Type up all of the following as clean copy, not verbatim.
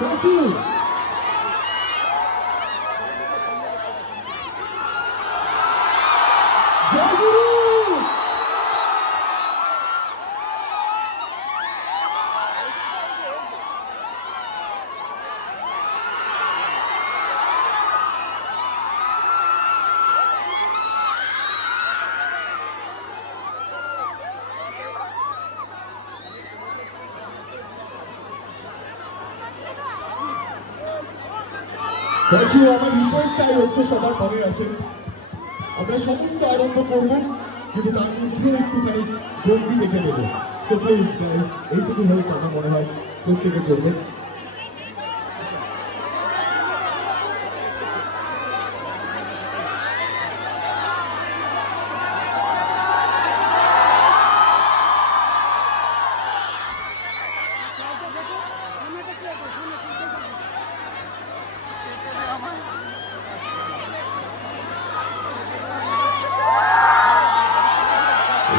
Thank you. Jai Guru. Thank you. আমার request চাই হচ্ছে সবার মনে আছে আমরা সমস্ত আনন্দ করব কিন্তু তার মধ্যে একটুখানি গন্ডি রেখে দেবো সো প্লিজ এইটুকু হেল্প আমার মনে হয় প্রত্যেকে করবে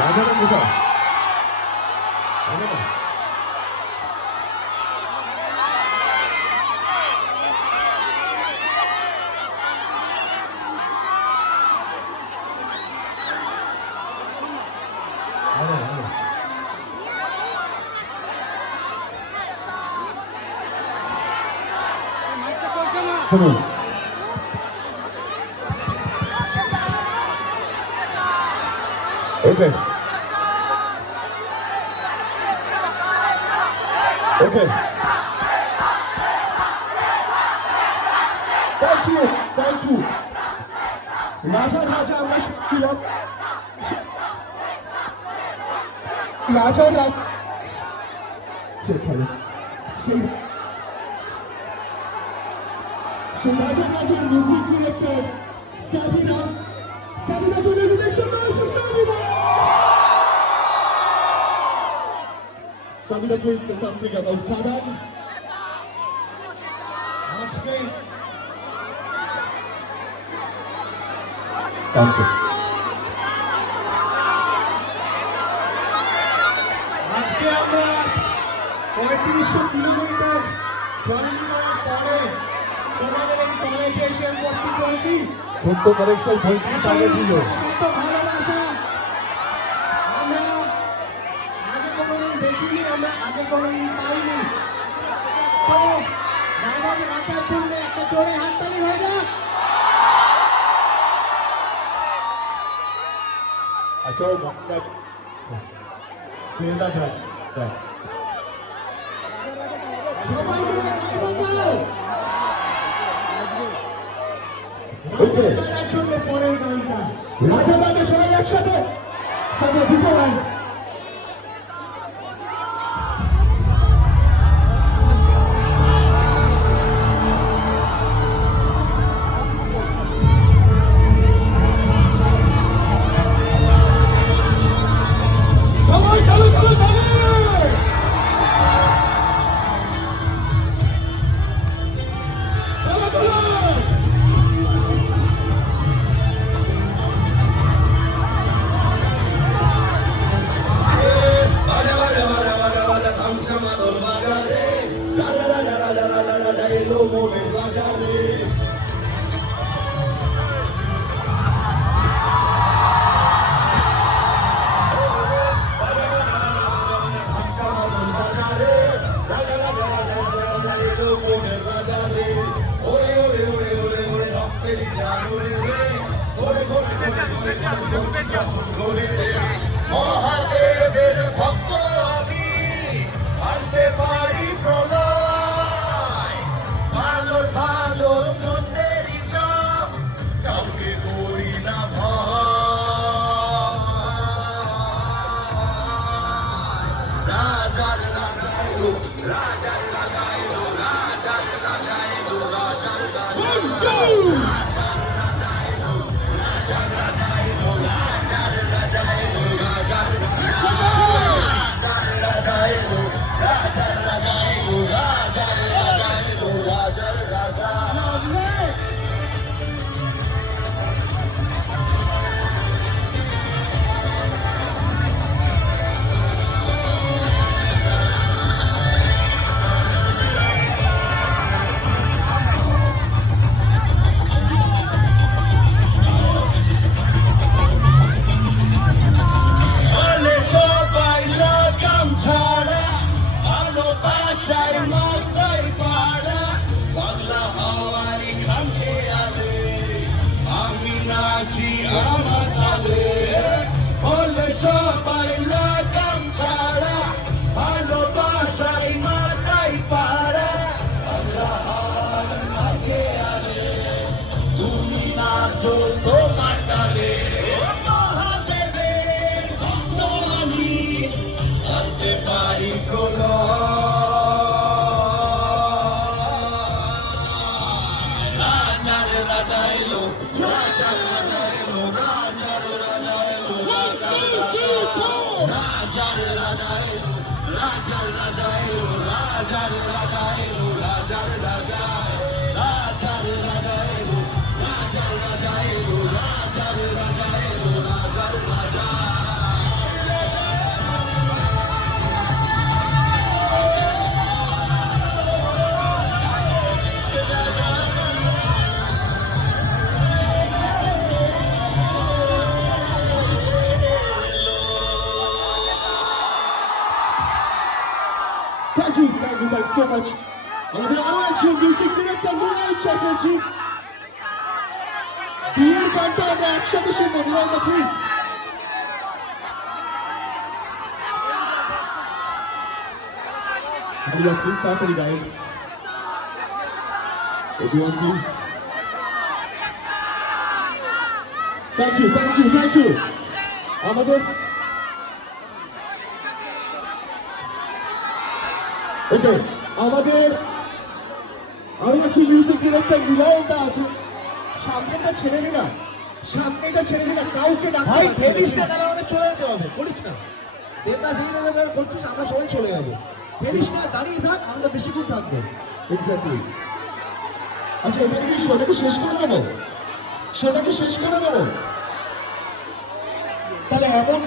রাজারাম কোথায়? রাজারাম শুনুন ওকে Okay. Thank you. Thank you. Raja আমরা শিখলাম রাজা সেখানে সেই রাজার মিউজিক ডিরেক্টর সাবিনা জনের Sabina, please say something about Kadan. Thank you. আজকে আমরা ৩৫০০ কিলোমিটার জার্নি করার পরে তোমাদের এই কলেজে এসে উপস্থিত হয়েছি। ছোট্ট কারেকশন ৩৫ আগে ছিল। ছোট্ট ভালোবাসা আমরা আগে কোনোদিন দেখিনি, আমরা আগে কোনোদিন পাইনি। তো রাজাকে রাখার জন্য একটা জোরে হাততালি হয়ে যাক। আচ্ছা পরের গানটা রাজা বাজে সবাই একসাথে সাথে দুটো গান মহাদেবের ভক্ত আমি আনতে পারি প্রলয় ভালোর ভালো মন্দেরই চাপ কাউকে করি না ভয় রাজার লাগাইলো রাজার লাগাইলো রাজার লাগাইলো রাজার লাগাইলো খোদা রাজার রাজা এলো রাজার রাজা এলো রাজার রাজা এলো রাজার রাজা এলো রাজার রাজা এলো রাজার রাজা এলো রাজার রাজা রাজার রাজা এলো রাজার রাজা এলো রাজার রাজা এলো রাজার রাজা Thank you so much. আমাদের আরো একজন মিউজিক ডিরেক্টর মৃণাল চ্যাটার্জি। বিয়ের গানটা আমরা একসাথে শুনবো, মৃণাল প্লিজ। প্লিজ তাড়াতাড়ি guys. Everyone please. Thank you. আমাদের ওকে, আমাদের আরো একটি মিউজিক ডিরেক্টর মিলনদা আছে। সামনেটা ছেড়ে নি না, কাউকে ডাকা ভাই ঠেলিস না, তাহলে আমাদের চলে যেতে হবে। করিস না, দেবদাস এই দেবে করছিস, আমরা সবাই চলে যাবো। ঠেলিস না, দাঁড়িয়ে থাক, আমরা বেশিক্ষণ থাকবো। এক্স্যাক্টলি। আচ্ছা, এখানে কি শোটাকে শেষ করে দেবো? তাহলে এমন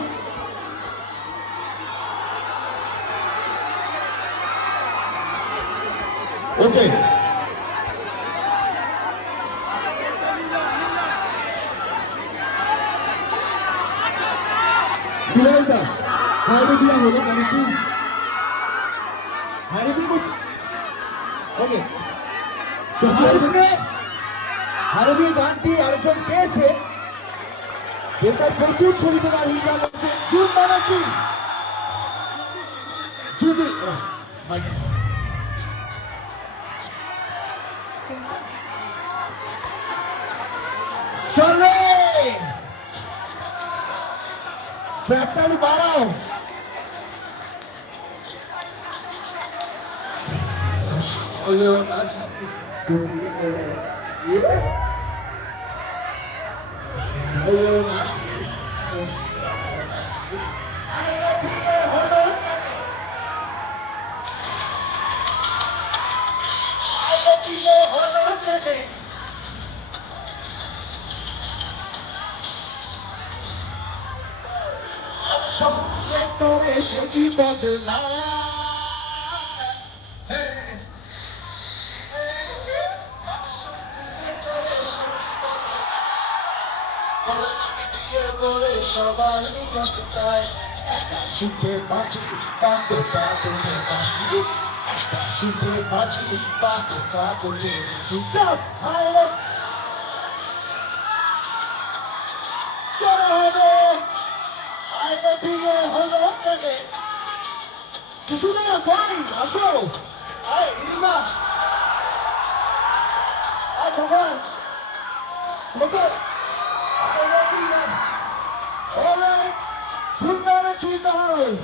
ওকে, মিলনদা হাইরে দিয়া হলো মানে প্লিজ। ওকে, হারবি গানটি আরেকজন পেয়েছে। এটার প্রচুর ছবিতে দাঁড়িয়ে গেল জুন বানাচ্ছি যদি চলে ব্যাপারটা বাড়াও। সবাই কষ্ট পায় সুখে বাঁচি পাতে পাতে বাঁচি সুখে বাঁচি পাতে পাতে সুখে চলে হবে আইনে দিয়ে হলো কেনে কিছুদিন পরেই আসো আয় রিমা আয় ভগবান দেখো Alright, humanity knows.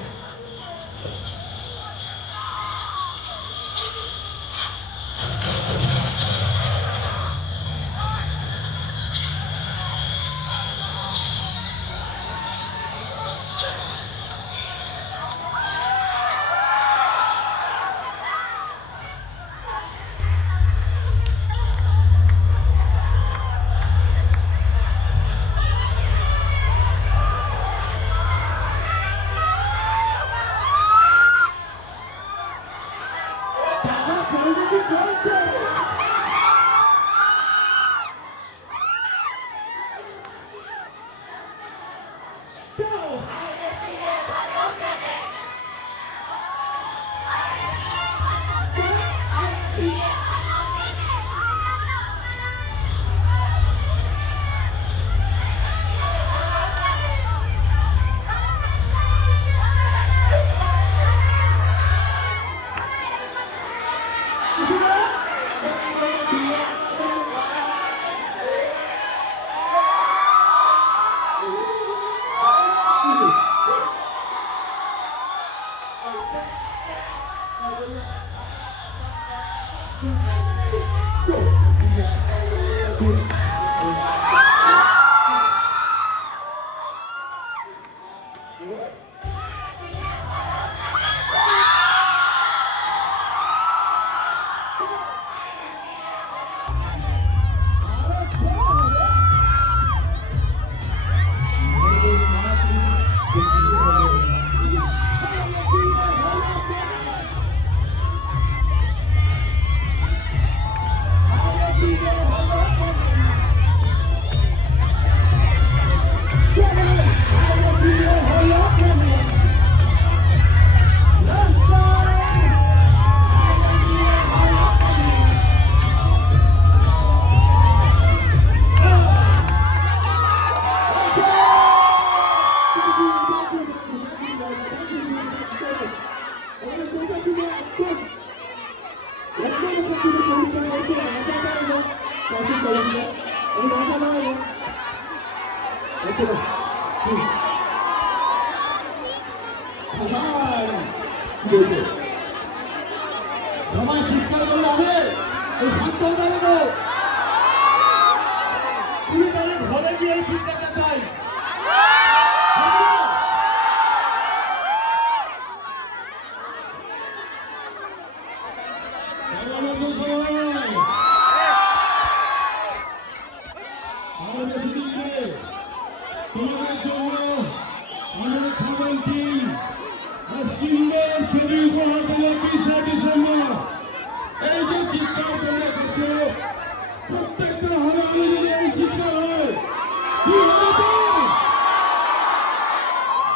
সবাই চিৎকার করলে হবে এই শান্ত হতে তো তুমি তাহলে ঘরে গিয়ে এই চিৎকারটা চাই তোমাদের জন্য আমাদের খাবার টিম আর সিঙ্গেল ছবি উপহার দিল 20 ডিসেম্বর। এই যে চিৎকার তোমরা করছো প্রত্যেকটা হলে আমি যদি এই চিৎকার হয় কি হবে তো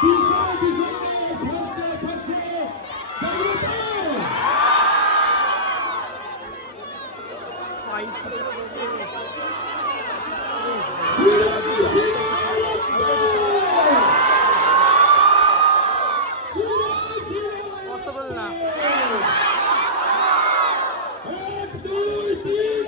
20 ডিসেম্বর ফার্স্টে দেখবে তো পসিবল না এক দুই তিন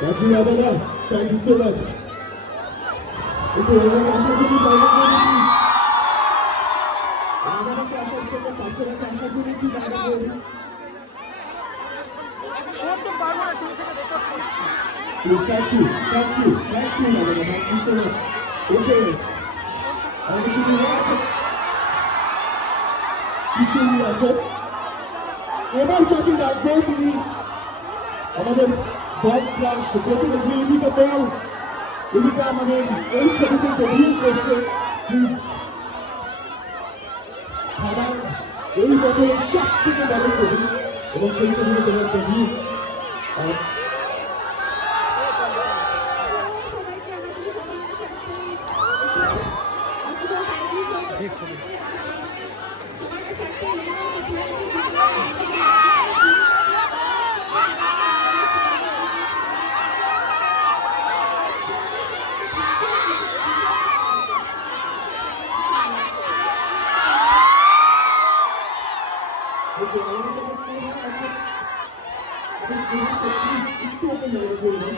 Thank you, Adela. Thank you so much. একটু এলাকা আসার জন্য জায়গা করে দিন। এলাকাকে আসার জন্য পাখিরাকে আসার জন্য একটু জায়গা করে দিন। শুনতে পারবো না তুমি থেকে রেকর্ড করছি Please, thank you, Adela. Thank you so much. Okay. আমাদের সাথে কিছু আছে। এবার যাকে ডাকবো তিনি আমাদের বল ক্লাস প্রতিনিধি লিপিকা বল লিপিকা আমাদের এই ছবিতে ডেবিউ করছে প্লিজ খাবার এই বছরের সব থেকে বড় ছবি এবং সেই ছবিতে তোমার ডেবিউ একটু ওপেন করবেন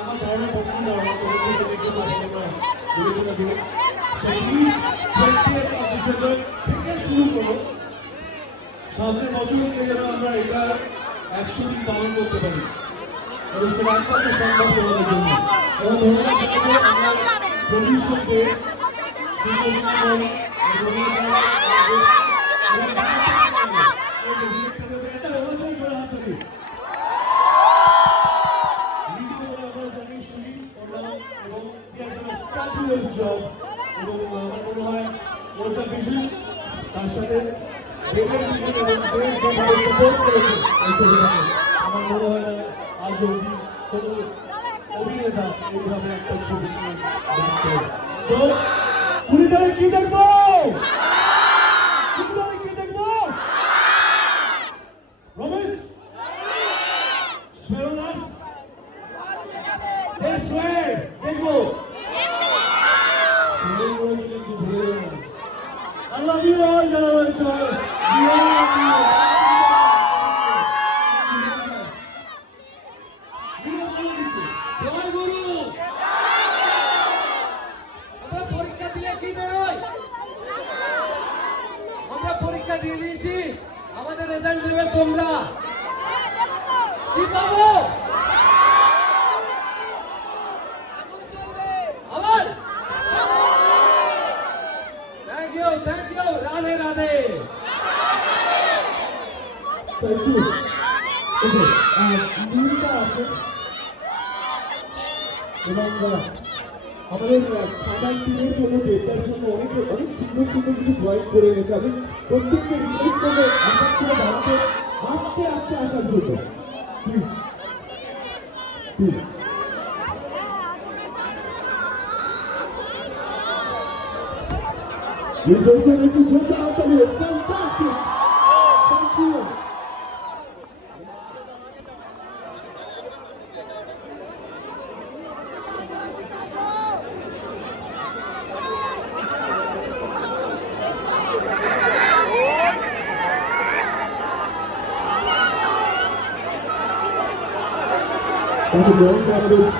আমার ধরনের পছন্দ আমার পরিচয়টা দেখতে পারেন আমরা বিবেচনা দিলে ডিসেম্বর থেকে শুরু করো সামনের বছরকে যেন আমরা এটা 100 দিন পালন করতে পারি এবং সেটা একমাত্র সম্ভব তোমাদের জন্য এবং ধন্যবাদ জানাবো আমার প্রডিউসারকে job এবং আমার মনে হয় ওটা বেশি তার সাথে সাপোর্ট করেছে এই ছবিটাকে আমার মনে হয় না আজ অব্দি কোনো অভিনেতা এইভাবে একটা ছবি তো 20 তারিখ কি দেখবো 20 তারিখ কি দেখবো Ramesh swear on us they swear দেখবো I love you all, generation. পরীক্ষা দিলে কি বেরোয়? আমরা পরীক্ষা দিয়ে দিয়েছি, আমাদের রেজাল্ট দেবে তোমরা। কি পাবো? আবার Thank you, Radhe Radhe. Thank you. Okay, নিয়মটা আছে এবং আমাদের খাবার টিমের জন্য ডেটার জন্য অনেক সুন্দর সুন্দর কিছু ড্রয়িং করে এনেছে আমি প্রত্যেককে রিকোয়েস্ট করবো আমার থেকে বাড়িতে আস্তে আস্তে আসার জন্য please please Results are making Jota out of here. Fantastic! Thank you. Thank you very much.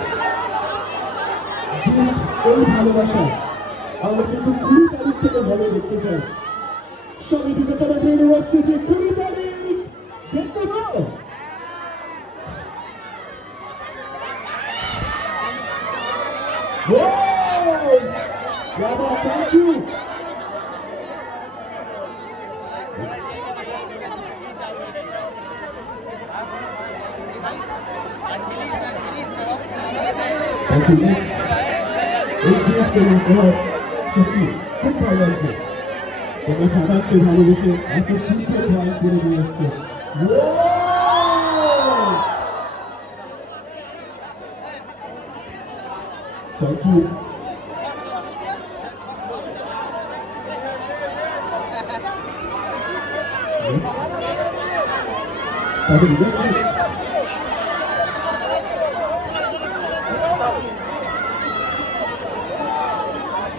এই ভালোবাসা আমরা কিন্তু 20 তারিখ থেকে ভালো দেখতে চাই স্বামী বিবেকানন্দ ইউনিভার্সিটি 20 তারিখ দেখতে পাবো বাবা থ্যাংক ইউ থ্যাংক ইউ এই জিনিসগুলো আমার সত্যি খুব ভালো লাগছে তোমরা খাবারকে ভালোবেসে এত সুন্দর ড্রয়িং করে নিয়ে এসছে thank you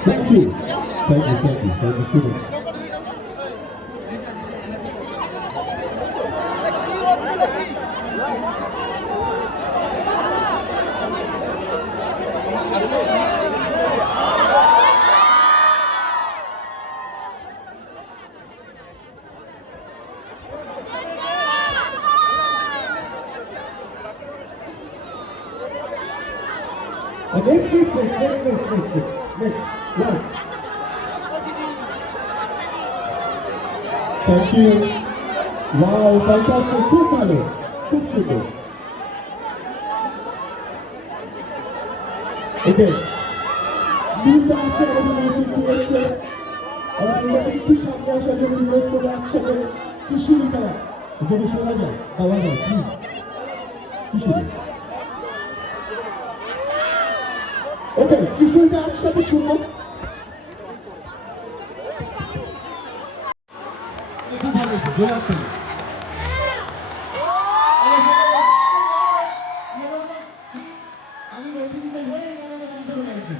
Thank you. Thank you, thank you. Thank you so much. Next. Last. Thank you. Wow, fantastic. খুব ভালো, খুব সুন্দর। Okay. দুটো আছে আমাদের মিউজিক ডিরেক্টর। আমরা একটু সামনে আসার জন্য রিকোয়েস্ট করবো একসাথে কিশোরীটা যদি শোনা যায় গাওয়া যায় প্লিজ কিশোরী। ওকে কিশোরীটা একসাথে শুনবো। খুব ভালো হয়েছে, জোরে আসতে হবে। আমি অতিথিতে হয়ে চলে গেছি।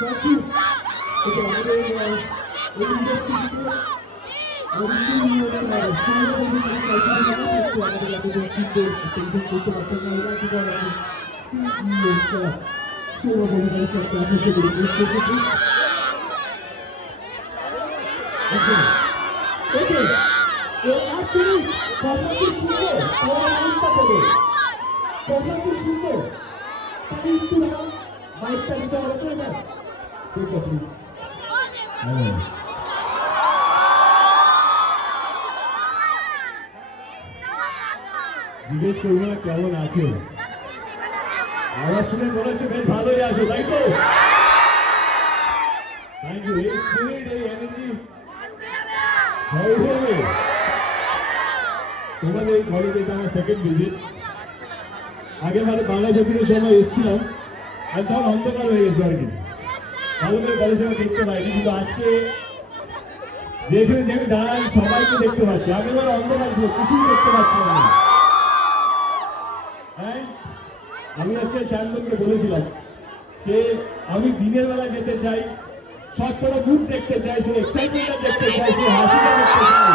Thank you. Okay, আমাদের এই ইউনিভার্সিটিতে জিজ্ঞেস করবো না কেমন আছো, আওয়াজ শুনে মনে হচ্ছে বেশ ভালোই আছো, তাই তো? Thank you. এই স্পিরিট, এই এনার্জি সৌরভে তোমাদের এই কলেজে এটা আমার সেকেন্ড ভিজিট। আগেরবারে বাংলা জ্যোতির সময় এসেছিলাম, একদম অন্ধকার হয়ে গেছিল আর কি, ভালো করে কলেজে দেখতে পাইনি, কিন্তু আজকে যেখানে যেখানে দাঁড়ান সবাইকে দেখতে পাচ্ছি। আগেরবার অন্ধকার ছিল, কিছুই দেখতে পাচ্ছিলাম না। হ্যাঁ, আমি আজকে শ্যামদনকে বলেছিলাম যে আমি দিনের বেলা যেতে চাই, সব কোনো মুখ দেখতে চাই, সেই এক্সাইটমেন্টটা দেখতে চাই, সেই হাসিটা দেখতে চাই,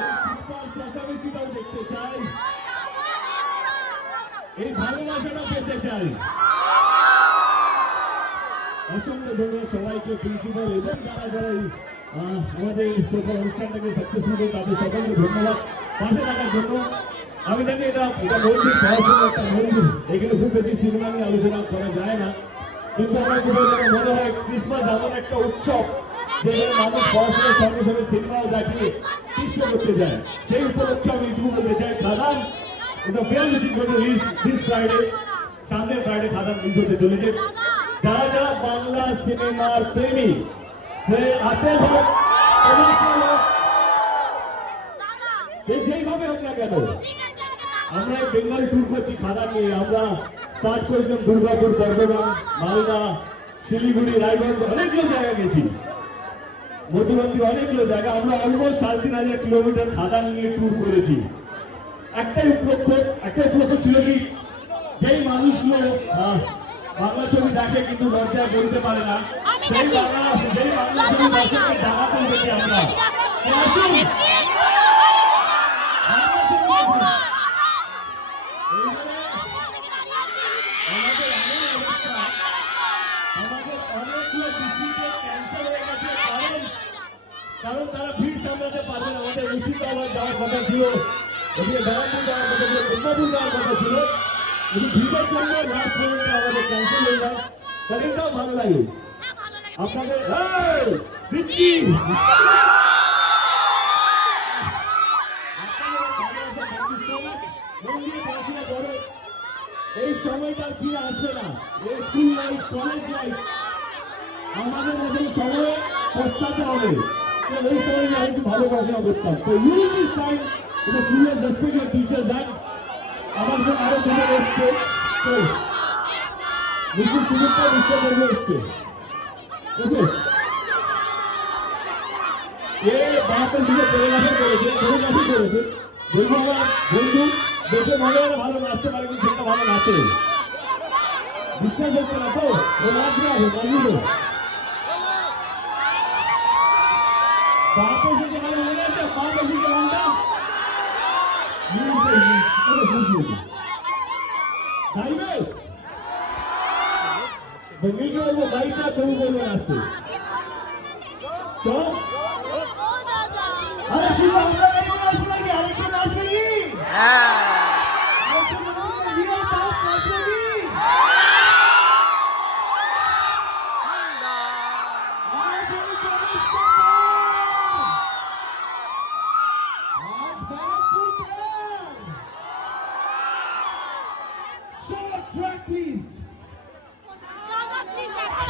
এই চিৎকার চেঁচামেচিটাও দেখতে চাই, এই ভালোবাসাটা পেতে চাই। অসংখ্য ধন্যবাদ সবাইকে, প্রিন্সিপাল এবং যারা যারা আমাদের এই সকল অনুষ্ঠানটাকে সাকসেসফুল করে তাদের সকলকে ধন্যবাদ পাশে থাকার জন্য। আমি জানি এটা মন্দির, পড়াশোনা একটা মন্দির, এখানে খুব বেশি সিনেমা নিয়ে আলোচনা করা যায় না, কিন্তু আমার মনে হয় ক্রিসমাস এমন একটা উৎসব যেখানে মানুষ পড়াশোনার সঙ্গে সঙ্গে সিনেমাও দেখিয়ে কৃষ্ণ করতে যায়। সেই উপলক্ষে আমি একটু বলতে চাই, খাদান is a film which is going to release this Friday, সামনের ফ্রাইডে খাদান রিলিজ হতে চলেছে। যারা যারা বাংলা সিনেমার প্রেমী, সে আপেল হোক, কমার্শিয়াল হোক, যেইভাবে হোক না কেন, আমরা বেঙ্গল ট্যুর করছি খাদান নিয়ে। আমরা স্টার্ট করেছিলাম দুর্গাপুর, বর্ধমান, মালদা, শিলিগুড়ি, রায়গঞ্জ, অনেকগুলো জায়গা গেছি, মধুবন্তী, অনেকগুলো জায়গা। আমরা অলমোস্ট 3,500 কিলোমিটার খাদান নিয়ে ট্যুর করেছি। একটাই উপলক্ষ ছিল কি, যেই মানুষগুলো বাংলা ছবি দেখে কিন্তু লজ্জায় বলতে পারে না, সেই বাংলা ছবি দর্শককে জানাতে পেরেছি আমরা। কারণ তারা ভিড় সামলাতে পারবে না। আমাদের মুর্শিদাবাদ যাওয়ার কথা ছিল, ওদিকে ব্যারাকপুর যাওয়ার কথা ছিল, দুর্গাপুর যাওয়ার কথা ছিল, কিন্তু ভিড়ের জন্য লাস্ট মোমেন্টে আমাদের ক্যান্সেল হয়ে যায়। তাহলে এটাও ভালো লাগে আপনাদের। দিচ্ছি এই সময়টা ফিরে আসবে না। এই স্কুল লাইফ, কলেজ লাইফ, আমাদের মতন সময়ে পৌঁছাতে হবে। এই সময় আমি একটু ভালো পড়াশোনা করতাম। তো use this time to full respect your teachers. That আমার সঙ্গে আরো দুজন এসছে, তো নিজের সুযোগটা নিশ্চয় করবে এসছে, বুঝলে? এ বাপের দিকে কোরিওগ্রাফি করেছে, দেখবো আমার বন্ধু দেখে মনে হয় ভালো নাচতে পারে, কিন্তু সেটা ভালো নাচে, বিশ্বাস হচ্ছে না তো, ও নাচবে, নাচবে। বাপের দিকে ভালো মনে আছে, বাপের দিকে গানটা গাইবে, মিলকে বলবো গাইটা, তুমি বলবে নাচতে। চল, আরে শুধু আমরা গাইবো নাচবো নাকি? আরেকজন নাচবে কি? আরেকজন নাচবে, রিয়েল ডান্স নাচবে কি? আজ এই কলেজটা আজ ব্যারাকপুরকে short track please. Gaga, please, I can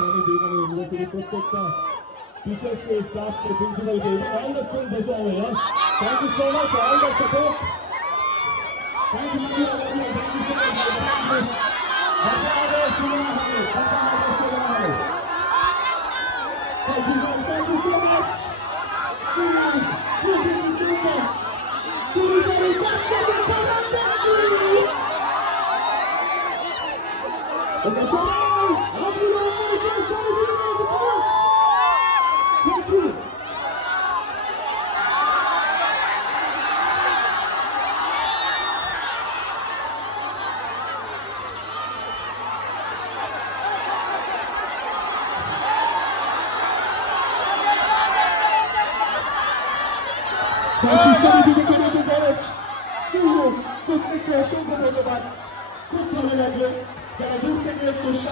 Swami Vivekananda university প্রত্যেকটা টিচার্সকে স্টাফকে প্রিন্সিপালকে এবং all the students as well, yeah. Thank you so much for all the support. Thank you, thank you so much. Thank you guys, thank you so much. See you. Thank you so much. Everybody, catch up and put up that tree. Okay, সবাই আপনারা আমাদের সবাই মিলে আমাদের পাঁচ। Thank you. Thank you, সবাই Vivekananda college. See you. প্রত্যেককে অসংখ্য ধন্যবাদ। খুব ভালো লাগলো যারা দূর থেকে এসেছো।